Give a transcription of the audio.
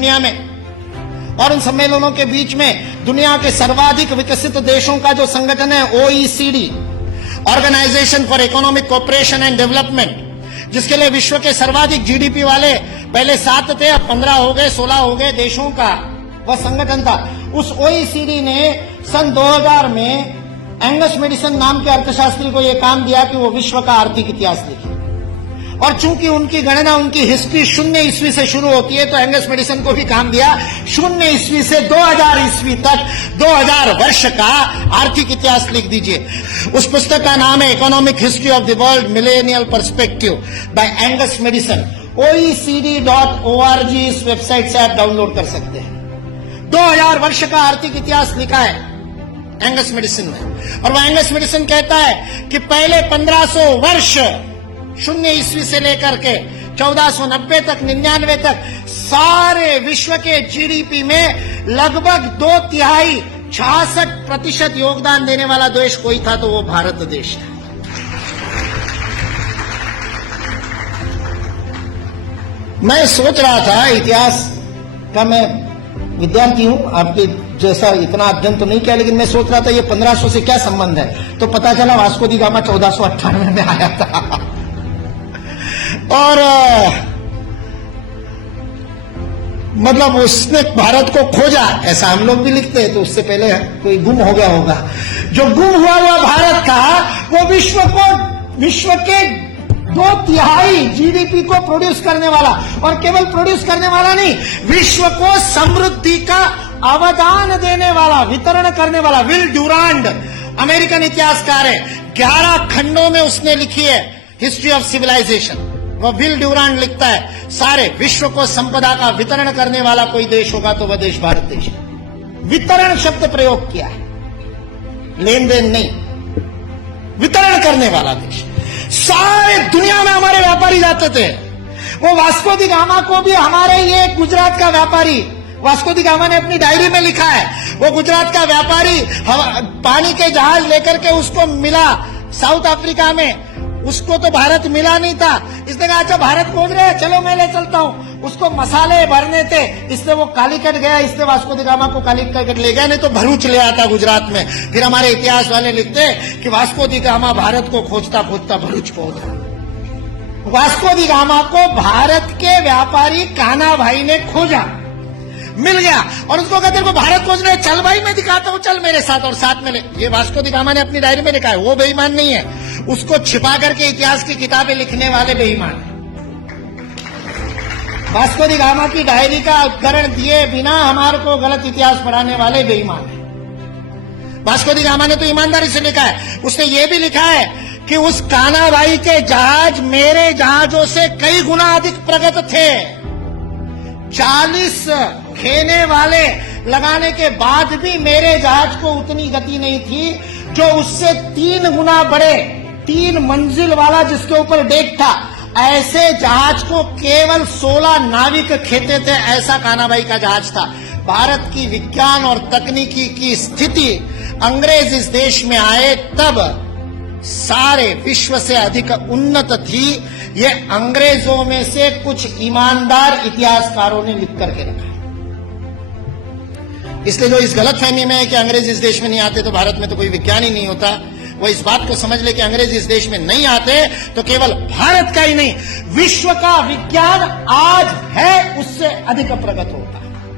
दुनिया में। और उन सम्मेलनों के बीच में दुनिया के सर्वाधिक विकसित देशों का जो संगठन है OECD, organisation for economic cooperation and development, जिसके लिए विश्व के सर्वाधिक GDP वाले पहले 7 थे, अब 15 हो गए, 16 हो गए देशों का वह संगठन था। उस OECD ने सन 2000 में एंगस मेडिसन नाम के अर्थशास्त्री को यह काम दिया कि वो विश्व का आर्थिक इतिहास लिखे। और चूंकि उनकी गणना, उनकी हिस्ट्री 0 ईस्वी से शुरू होती है, तो एंगस मेडिसन को भी काम दिया 0 ईस्वी से 2000 ईस्वी तक 2000 वर्ष का आर्थिक इतिहास लिख दीजिए। उस पुस्तक का नाम है economic history of the world millennial perspective by Angus Maddison. OECD.org इस वेबसाइट से आप डाउनलोड कर सकते हैं। 2000 वर्ष का आर्थिक इतिहास लिखा है एंगस मेडिसन में। और वह एंगस मेडिसन कहता है कि पहले 1500 वर्ष 0 ईस्वी से लेकर के 1490 तक, 99 तक, सारे विश्व के GDP में लगभग 2/3 66% योगदान देने वाला देश कोई था तो वो भारत देश है। मैं सोच रहा था, इतिहास का मैं विद्यार्थी हूं, आपके जैसा इतना अध्ययन तो नहीं किया, लेकिन मैं सोच रहा था ये 1500 से क्या संबंध है। तो पता चला वास्को दी गामा 1498 में आया था। और मतलब उसने भारत को खोजा, ऐसा हम लोग भी लिखते हैं, तो उससे पहले कोई गुम हो गया होगा। जो गुम हुआ भारत का, वो विश्व के 2/3 GDP को प्रोड्यूस करने वाला, और केवल प्रोड्यूस करने वाला नहीं, विश्व को समृद्धि का अवदान देने वाला, वितरण करने वाला विल ड्यूरांड, अमेरिकन इतिहासकार है, 11 खंडों में उसने लिखी है हिस्ट्री ऑफ सिविलाइजेशन। वह विल ड्यूरांड लिखता है सारे विश्व को संपदा का वितरण करने वाला कोई देश होगा तो वह देश भारत देश है। वितरण शब्द प्रयोग किया है, लेन देन नहीं, वितरण करने वाला देश। सारे दुनिया में हमारे व्यापारी जाते थे। वो वास्को दी गामा को भी हमारे ये गुजरात का व्यापारी, वास्को दी गामा ने अपनी डायरी में लिखा है, वो गुजरात का व्यापारी पानी के जहाज लेकर के उसको मिला साउथ अफ्रीका में, उसको तो भारत मिला नहीं था। इसने कहा अच्छा भारत खोज रहे हैं, चलो मैं ले चलता हूं। उसको मसाले भरने थे, इसलिए वो कालीकट गया, इसलिए वास्को दी गामा को कालीकट ले गया, नहीं तो भरूच ले आता गुजरात में। फिर हमारे इतिहास वाले लिखते कि वास्को दी गामा भारत को खोजता खोजता भरूच पहुंचा। वास्को दी गामा को भारत के व्यापारी कान्हा भाई ने खोजा, मिल गया, और उसको कहते हैं भारत खोज रहे, चल भाई मैं दिखाता हूं, चल मेरे साथ, और साथ में ले। ये वास्को दी गामा ने अपनी डायरी में लिखा है, वो बेईमान नहीं है, उसको छिपा करके इतिहास की किताबें लिखने वाले बेईमान है। वास्को दी गामा की डायरी का उद्धरण दिए बिना हमारे को गलत इतिहास पढ़ाने वाले बेईमान है। वास्को दी गामा ने तो ईमानदारी से लिखा है, उसने ये भी लिखा है कि उस कान्हा भाई के जहाज मेरे जहाजों से कई गुना अधिक प्रगत थे। 40 खेने वाले लगाने के बाद भी मेरे जहाज को उतनी गति नहीं थी, जो उससे 3 गुना बड़े, 3 मंजिल वाला जिसके ऊपर डेक था, ऐसे जहाज को केवल 16 नाविक खेते थे। ऐसा कान्हा भाई का जहाज था। भारत की विज्ञान और तकनीकी की स्थिति अंग्रेज इस देश में आए तब सारे विश्व से अधिक उन्नत थी। ये अंग्रेजों में से कुछ ईमानदार इतिहासकारों ने लिख करके रखा। इसलिए जो इस गलतफहमी में है कि अंग्रेज इस देश में नहीं आते तो भारत में तो कोई विज्ञान ही नहीं होता, वो इस बात को समझ ले कि अंग्रेज इस देश में नहीं आते तो केवल भारत का ही नहीं, विश्व का विज्ञान आज है उससे अधिक प्रगत होता है।